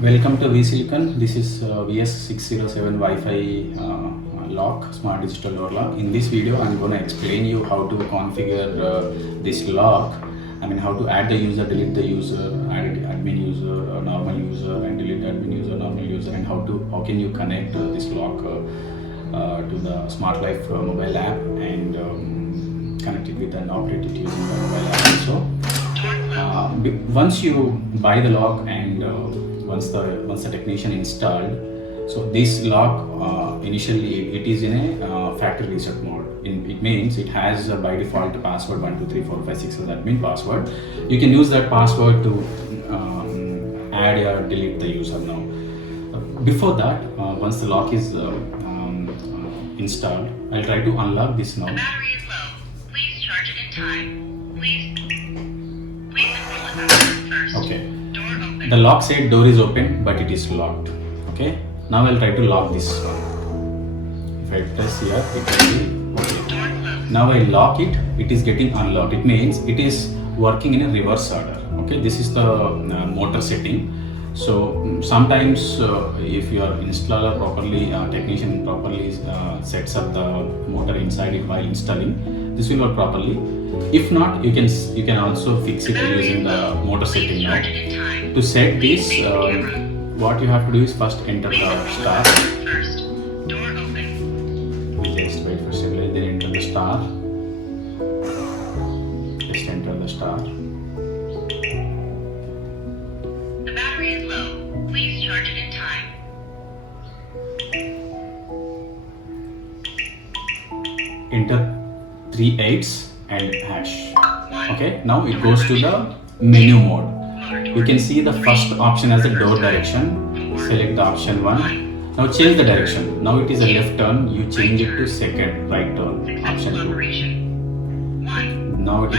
Welcome to Visilicon. This is VS607 Wi-Fi lock, smart digital door lock. In this video, I'm going to explain you how to configure this lock. I mean, how to add the user, delete the user, add admin user, normal user, and delete admin user, normal user, and how can you connect this lock to the Smart Life mobile app and connect it with and operate it using the mobile app. So once you buy the lock and once the technician installed, so this lock initially it is in a factory reset mode. It means it has by default password 1 2 3 4 5 6 as admin password. You can use that password to add or delete the user now. Before that, once the lock is installed, I'll try to unlock this now. The battery is low. Please charge it in time. Please enroll the password first. Okay. Door open. The lock said door is open, but it is locked. Okay. Now I'll try to lock this one. If I press here, it will be okay. Door closed. Now I lock it. It is getting unlocked. It means it is working in a reverse order. Okay. This is the motor setting. So sometimes if your installer properly, technician properly sets up the motor inside it while installing, this will work properly. If not, you can also fix it using the motor setting now. Charge it in time. To set this, what you have to do is first enter the star. First. Door open. We just wait for a second, then enter the star. Just enter the star. The battery is low. Please charge it in time. Enter 3 8s and hash. Okay, now it goes to the menu mode. You can see the first option as the door direction. Select the option 1. Now change the direction. Now it is a left turn. You change it to second right turn. Option Successful 2. operation. 1. Now it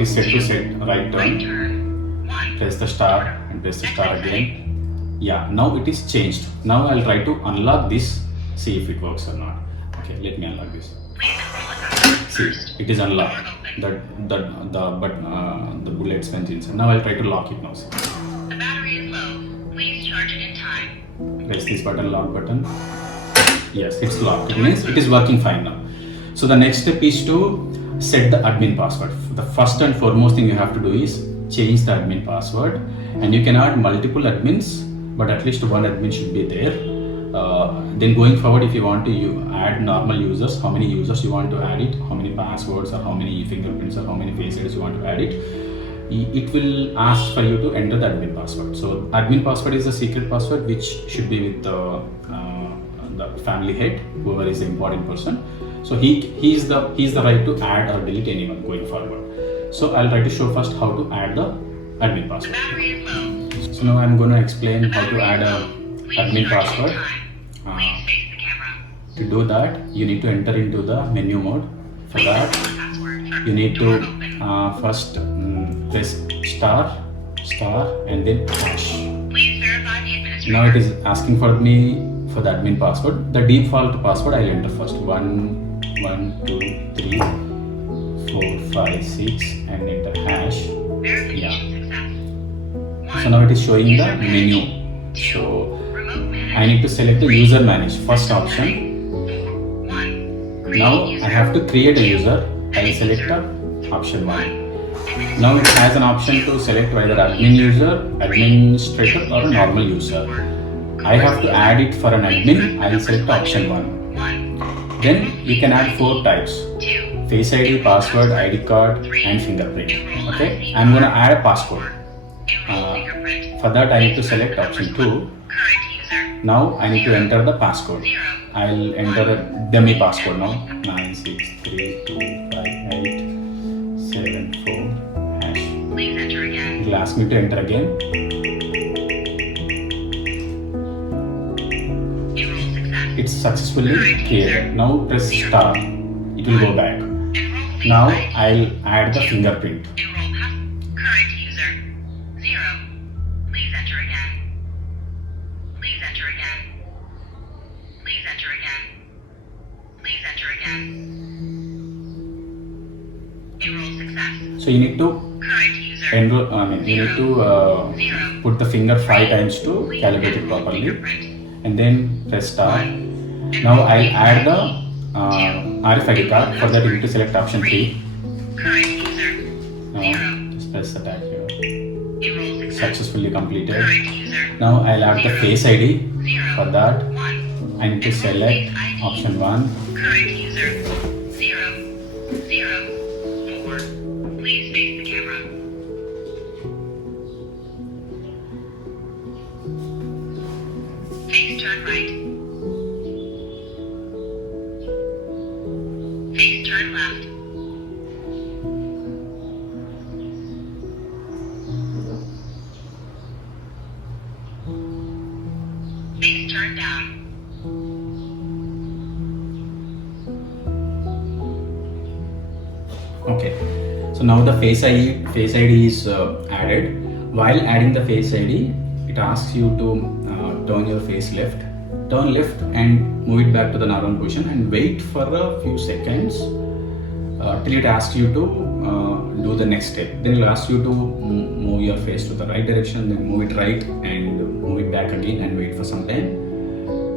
is set to set right Right turn. turn. 1. Press the star and press the star again. Yeah, now it is changed. Now I'll try to unlock this. See if it works or not. Okay, let me unlock this. Please enroll the password See, first. it is unlocked. The bullets went inside. Now I'll try to lock it now. See. The battery is low. Please charge it in time. Press this button, lock button. Yes, it's locked. It means it is working fine now. So the next step is to set the admin password. The first and foremost thing you have to do is change the admin password, and you can add multiple admins, but at least one admin should be there. Then going forward, if you want to add normal users, how many users you want to add it, how many passwords or how many fingerprints or how many face IDs you want to add it, it will ask for you to enter the admin password. So admin password is a secret password which should be with the family head, whoever is the important person. So he's the right to add or delete anyone going forward. So I'll try to show first how to add the admin The password. battery is low. So now I'm going to explain The how to battery add is a low. Please admin charge it in password. time. Please face the camera. To do that, you need to enter into the menu mode. For Please that, enter the password first. you need Door to open. first press star and then hash. Please verify the administrator. Now it is asking for me for the admin password. The default password I'll enter first. 1 2 3 4 5 6 and enter hash. Verification success. So now it is showing the User manage. menu. So Remote manage. I need to select the user manage. First option. 1. Now Create user. I have to create a user. I will Edit select user. the option 1. Administrator. Now it has an option to select either admin user, administrator or normal user. I have to add it for an admin. I will select option 1. 1. Then you can add 4 types: 2. face ID, password, ID card and fingerprint. Okay, I'm gonna add a passcode. Enroll fingerprint. For that I need to select option 2. Current user. Now I need to enter the passcode. 0. I'll enter a dummy passcode now. 963258774 hash. Please enter again. It will ask me to enter again. Enroll success. It's successfully created. Now press star. It will go back. Enroll face Now ID. I'll add the fingerprint. Enroll pass. Current user. 0. Please enter again. Please enter again. Please enter again. Please enter again. Enroll success. So So you need to Current user. enroll, you need to put the finger 5 times to Please calibrate it enable properly, fingerprint. and then press start. 1. Now I'll add the Two. RFID card. For that you need to select option 3. Current user. 0. Just press the tag here. Enroll success. Successfully completed. Current user. Now I'll add the face ID. 0. For that 1. I need to select option 1. Current user. 0. 0. 4. Please face the camera. Face turn right. Face turn left. Face turn down. Okay, so now the face ID is added. While adding the face ID, it asks you to turn your face left, and move it back to the normal position and wait for a few seconds till it asks you to do the next step. Then it will ask you to move your face to the right direction, then move it right and move it back again and wait for some time,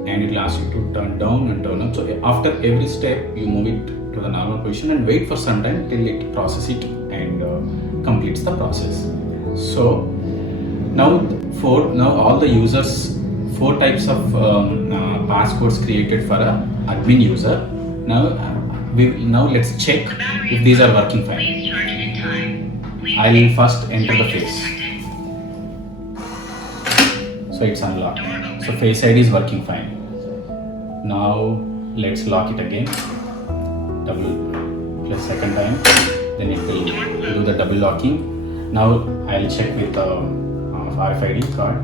and it will ask you to turn down and turn up. So after every step you move it to the normal position and wait for some time till it processes it and completes the process. So now all the users, 4 types of passcodes created for a admin user. Now let's check The battery if is these are low. working fine. Please charge it in time. Please I'll face first enter the strangers face. detected. So it's unlocked. Door open. So face ID is working fine. Now let's lock it again. Press second time, then it will do the double locking. Now I'll check with the RFID card.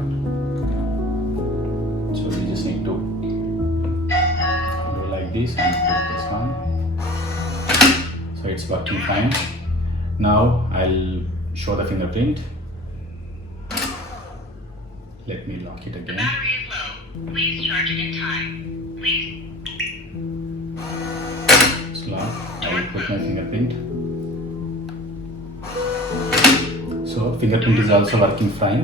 So we just need to do like this and put this on. So it's working fine. Now I'll show the fingerprint. Let me lock it The again. battery is low. Please charge it in time. Please. It's locked. I will put my fingerprint. So fingerprint is also working fine.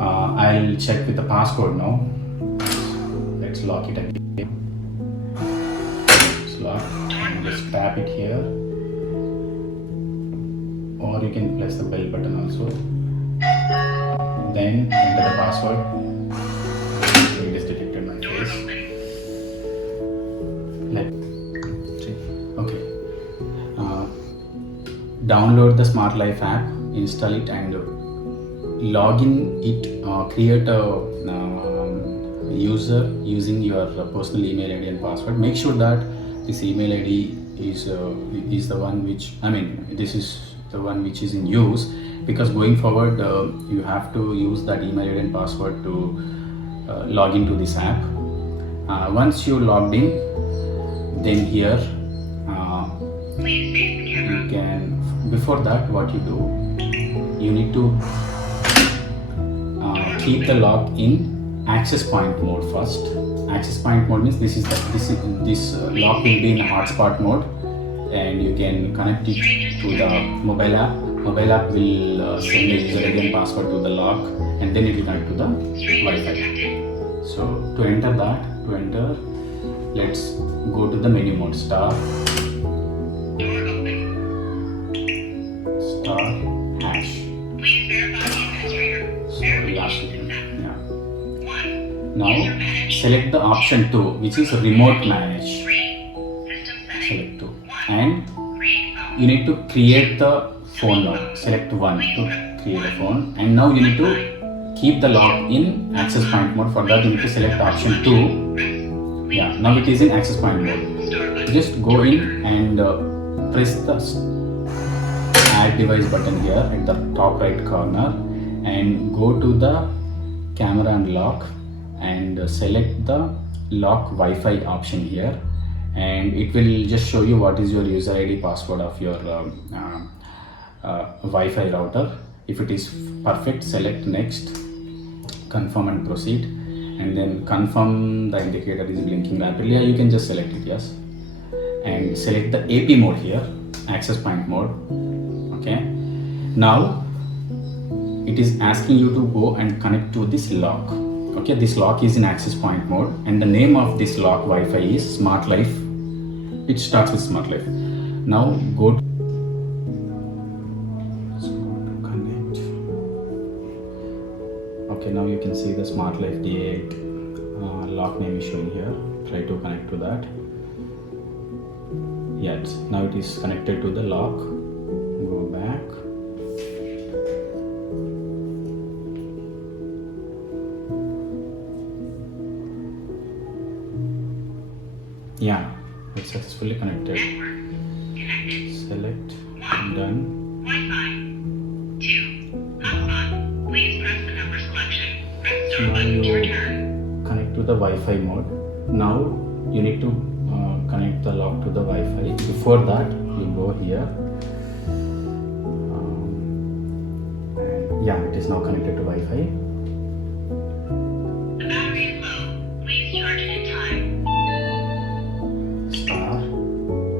I'll check with the passcode now. Let's lock it again. It's locked. Just tap it here, or you can press the bell button also. Then enter the password. It is detected my Door face. open. Okay. Download the Smart Life app, install it, and log in it. Create a user using your personal email ID and password. Make sure that this email ID is the one which this is the one which is in use, because going forward you have to use that email ID and password to log into this app. Once you logged in, then here Please face the camera. you can, before that what you do, you need to keep the lock in access point mode first. Access point mode means this lock will be in hotspot mode, and you can connect it to the mobile app. Mobile app will send the user ID and password to the lock, and then it will connect to the Strangers Wi-Fi. detected. So to enter, let's go to the menu mode. Star Door open. hash. Please verify the administrator. So Verification last success. yeah. 1. Now User manage. select the option 2, which is remote manage. 3. System setting. Select 2, 1. and Create phone. you need to create the phone now. Select 1 to create a phone, and now you need to keep the lock in access point mode. For that you need to select option 2. Yeah, now it is in access point mode. Store button. Just go in and press the add device button here at the top right corner, and go to the camera and lock, and select the lock Wi-Fi option here, and it will just show you what is your user ID password of your Wi-Fi router. If it is perfect, select next, confirm and proceed, and then confirm the indicator is blinking rapidly. Yeah, you can just select it, yes, and select the AP mode here, access point mode. Okay, Now it is asking you to go and connect to this lock. Okay, this lock is in access point mode, and the name of this lock Wi-Fi is Smart Life. It starts with Smart Life. Now go to connect. Okay, now you can see the Smart Life D8 lock name is showing here. Try to connect to that. Yes, now it is connected to the lock. Go back. Yeah, it's successfully connected. Network connected. Select, done. Wi-Fi 2 hotspot. Please press the number selection. Press So star now button to you return. connect to the Wi-Fi mode. Now you need to connect the lock to the Wi-Fi. Before that, you go here. And yeah, it is now connected to Wi-Fi. The battery is low. Please charge it in time. Star,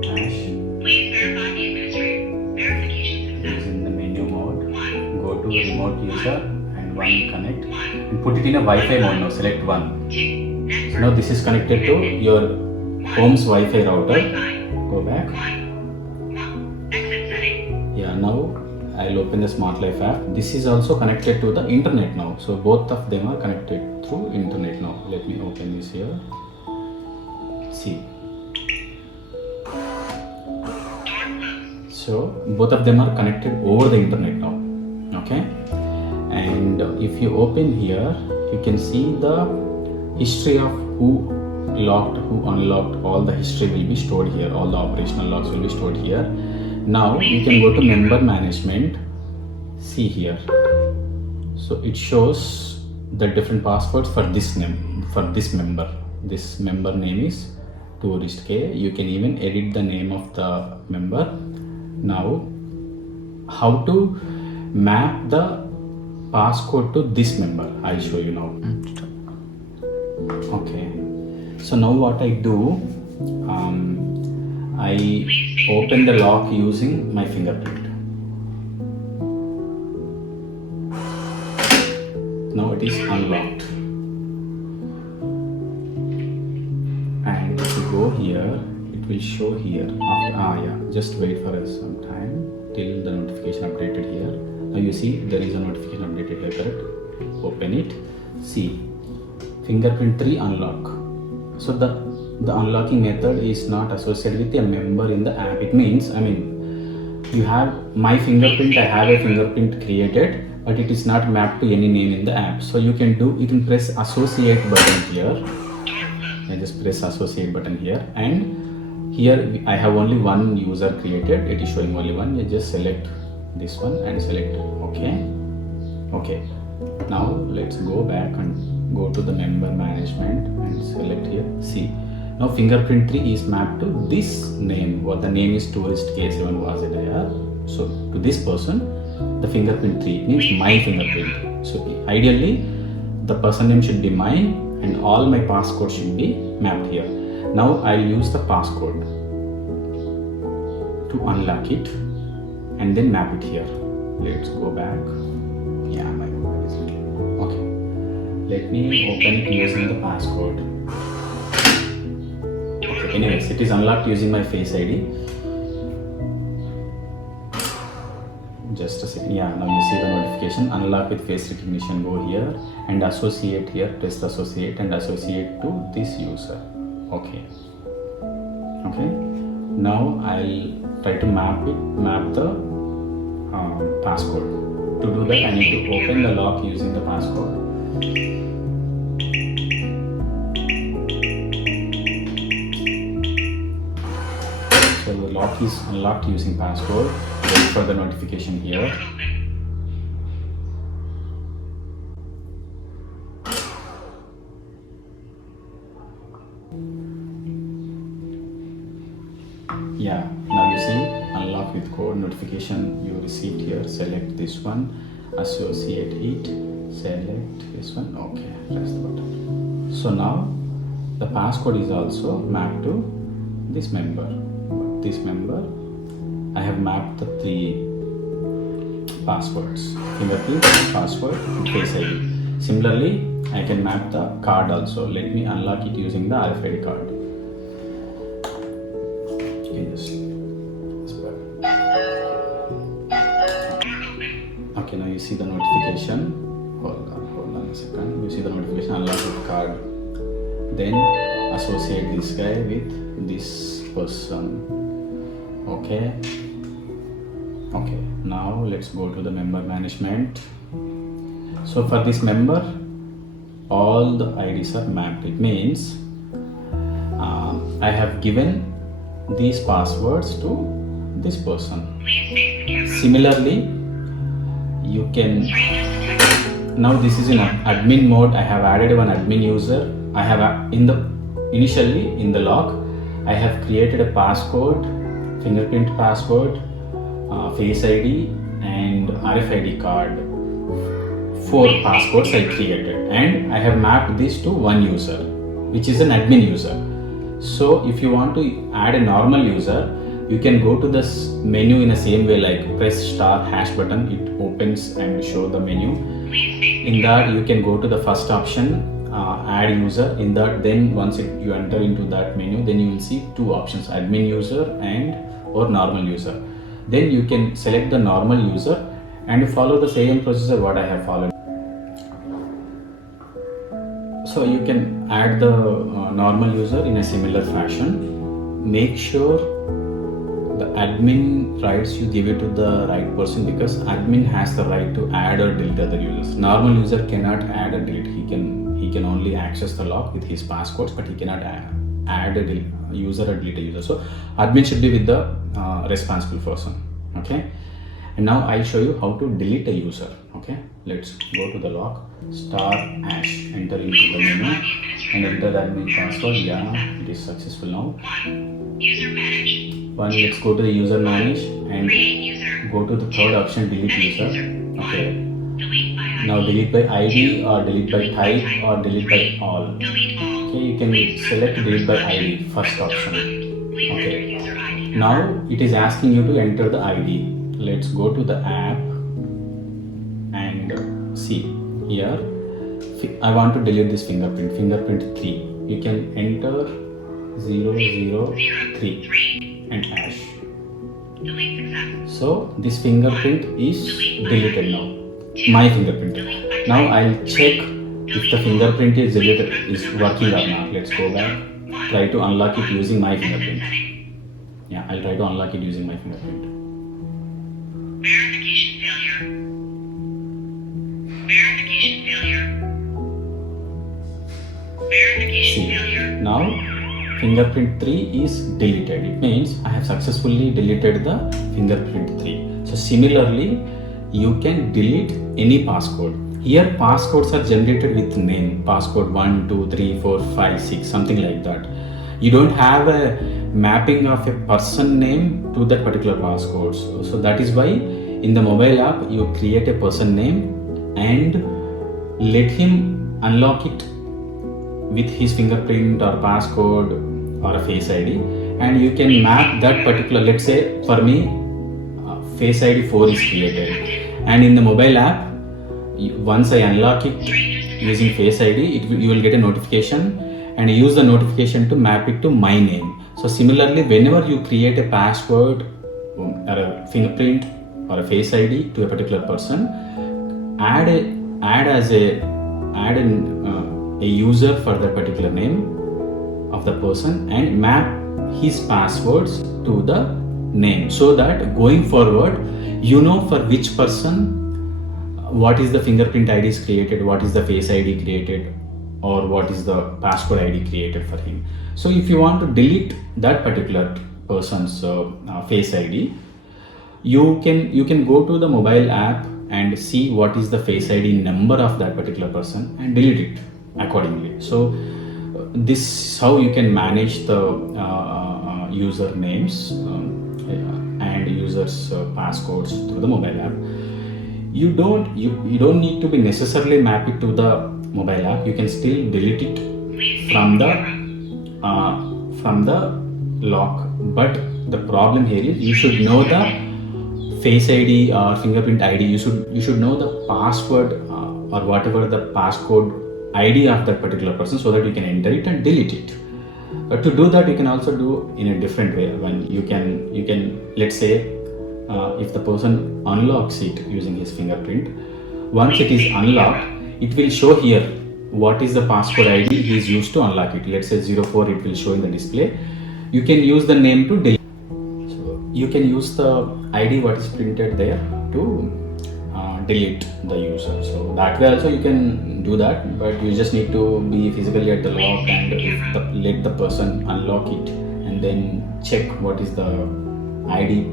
hash, Please verify the administrator. Verification success. is in the menu mode. 1, Go to remote user and one connect and put it in a Wi-Fi mode now. Select one. 2, network. So now this is connected to your home's Wi-Fi router. Wi-Fi Go back. 1, exit setting. Yeah, now I'll open the Smart Life app. This is also connected to the internet now. So both of them are connected through internet now. Let me open this here. See. Door closed. So both of them are connected over the internet now. Okay. And if you open here, you can see the history of who locked, who unlocked. All the history will be stored here. All the operational logs will be stored here. Now you can go to member management. See here. So it shows the different passwords for this name, for this member. This member name is Tourist K. You can even edit the name of the member. Now, how to map the passcode to this member? I'll show you now. Okay. So now what I do, I open the lock using my fingerprint. Now it is unlocked. And if you go here, it will show here. After, just wait for us some time till the notification updated here. Now you see there is a notification updated here, correct? Open it. See, fingerprint 3 unlock. So the unlocking method is not associated with a member in the app. It means, you have my fingerprint, I have a fingerprint created, but it is not mapped to any name in the app. So you can press associate button here. I just press associate button here, and here I have only one user created. It is showing only one. You just select this one and select OK. Okay. Now let's go back and go to the member management and select here. See, now fingerprint 3 is mapped to this name. What the name is Tourist K7 Vazidaya. So to this person, the fingerprint 3 means my fingerprint. So ideally, the person name should be mine and all my passcode should be mapped here. Now I'll use the passcode to unlock it and then map it here. Let's go back. Yeah, my mobile is little. Okay. Let me open it using the passcode. Okay, anyways, it is unlocked using my Face ID. Just a second. Yeah, now you see the notification. Unlock with face recognition. Go here and associate here. Press the associate and associate to this user. Okay. Okay. Now I'll try to map the passcode. To do that, I need to open the lock using the passcode. So the lock is unlocked using passcode. Wait for the notification here. Yeah, now you see unlock with code notification you received here. Select this one, associate it, select this one. Okay, press the button. So now the passcode is also mapped to this member. I have mapped the passwords, fingerprint, password, and face ID. Similarly, I can map the card also. Let me unlock it using the RFID card. Okay, okay, now you see the notification. Hold on a second. You see the notification, unlock the card. Then associate this guy with this person. Okay. Now let's go to the member management. So for this member, all the IDs are mapped. It means I have given these passwords to this person. Similarly, you can, now this is in admin mode. I have added one admin user. I have initially in the log, I have created a passcode, fingerprint password, face ID and RFID card. 4 passwords I created, and I have mapped this to one user, which is an admin user. So if you want to add a normal user, you can go to this menu in the same way, like press star hash button, it opens and show the menu. In that you can go to the first option, add user. In that, then once you enter into that menu, then you will see 2 options, admin user and or normal user. Then you can select the normal user and follow the same procedure what I have followed. So you can add the normal user in a similar fashion. Make sure the admin rights you give it to the right person, because admin has the right to add or delete other users. Normal user cannot add or delete. He can only access the log with his passcodes, but he cannot add a user or delete a user. So admin should be with the responsible person. Okay, and now I'll show you how to delete a user. Okay, let's go to the log, star hash, enter into the menu and enter the admin password. Yeah, it is successful now. User manage. Let's go to the user manage and go to the third option, delete user. Okay, now delete by ID or delete by type or delete by all. Okay, you can select delete by ID, first option. Okay, now it is asking you to enter the ID. Let's go to the app and see here. I want to delete this fingerprint 3. You can enter 003 and hash. So this fingerprint is deleted now. My fingerprint. Now I'll check if the fingerprint is deleted, is working or not. Let's go back. Try to unlock it using my fingerprint. Yeah, I'll try to unlock it using my fingerprint. Verification failure. Verification failure. Verification failure. Now fingerprint 3 is deleted. It means I have successfully deleted the fingerprint 3. So similarly, you can delete any passcode. Here passcodes are generated with name, passcode 1, 2, 3, 4, 5, 6, something like that. You don't have a mapping of a person name to that particular passcode. So that is why in the mobile app you create a person name and let him unlock it with his fingerprint or passcode or a face ID, and you can map that particular, let's say for me face ID 4 is created, and in the mobile app once I unlock it using face ID, you will get a notification and use the notification to map it to my name. So similarly, whenever you create a password or a fingerprint or a face ID to a particular person, add a user for that particular name of the person and map his passwords to the name, so that going forward you know for which person what is the fingerprint ID is created, what is the face ID created, or what is the passcode ID created for him. So if you want to delete that particular person's face ID, you can go to the mobile app and see what is the face ID number of that particular person and delete it accordingly. So this is how you can manage the user names and users passcodes through the mobile app. You don't need to be necessarily map it to the mobile app. You can still delete it from the lock, but the problem here is you should know the Face ID or fingerprint ID, you should know the password or whatever the passcode ID of that particular person, so that you can enter it and delete it. But to do that, you can also do in a different way. When you can let's say if the person unlocks it using his fingerprint, once it is unlocked, it will show here what is the passcode ID he is used to unlock it. Let's say 04, it will show in the display. You can use the name to delete. So you can use the ID what is printed there to delete the user. So that way also you can do that, but you just need to be physically at the lock and let the person unlock it, and then check what is the ID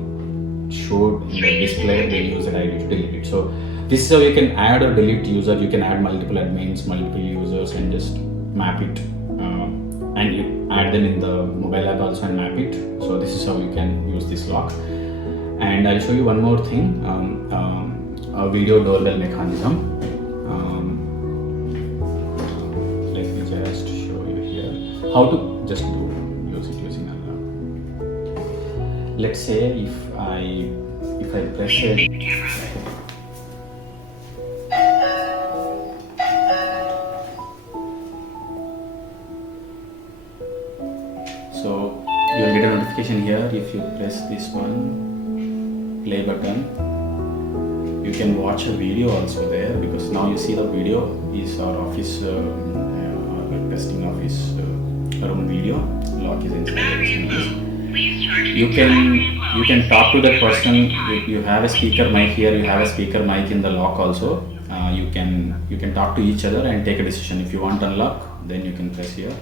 showed in the display, then use that ID to delete it. So this is how you can add or delete user. You can add multiple admins, multiple users, and just map it, and you add them in the mobile app also and map it. So this is how you can use this lock. And I'll show you one more thing, a video doorbell mechanism. Let me just show you here how to just use it using unlock. Let's say if I press it. So you will get a notification here if you press this one play button. You can watch a video also there, because now you see the video is our office testing office room video. Lock is inside. You can talk to that person. You have a speaker mic here. You have a speaker mic in the lock also. You can talk to each other and take a decision. If you want unlock, then you can press here.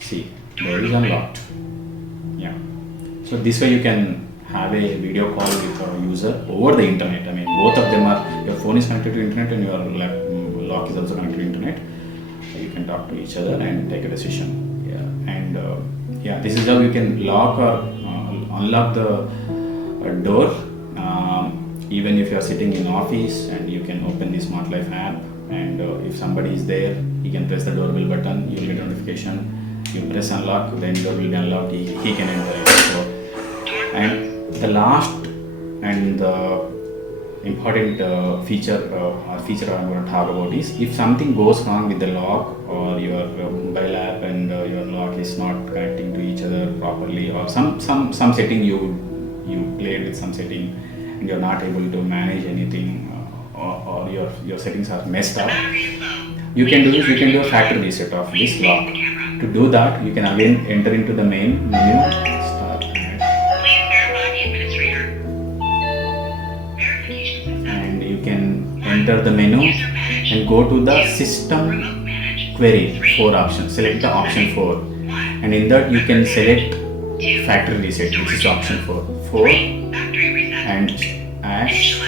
See, there is unlocked. Yeah. So this way you can have a video call with a user over the internet. I mean, both of them are, your phone is connected to internet and your lock is also connected to internet. You can talk to each other and take a decision. Yeah. And yeah, this is how you can lock or unlock the door. Even if you are sitting in office, and you can open the Smart Life app, and if somebody is there, you can press the doorbell button, you will get a notification. You press unlock, then door will be unlocked, he can enter it. So, and the last and the important feature I'm going to talk about is, if something goes wrong with the lock or your mobile app and your lock is not connecting to each other properly, or some setting you played with some setting and you're not able to manage anything, or your settings are messed up, you can do a factory reset of this lock. To do that, you can again enter into the main menu, start, and you can enter the menu and go to the system query 4 option. Select the option 4, and in that you can select factory reset, which is option 4 and ash.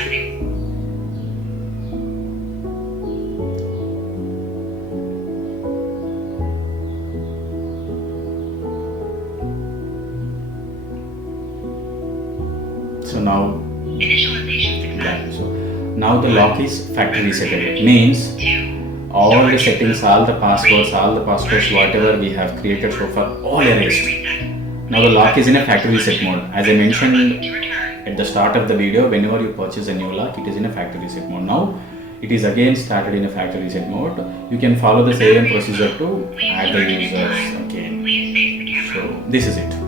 So now, now the lock is factory resetted. Means all the settings, all the passwords, whatever we have created so far, all erased. Now the lock is in a factory reset mode. As I mentioned at the start of the video, whenever you purchase a new lock, it is in a factory reset mode. Now it is again started in a factory reset mode. You can follow the same procedure to add the users again. So this is it.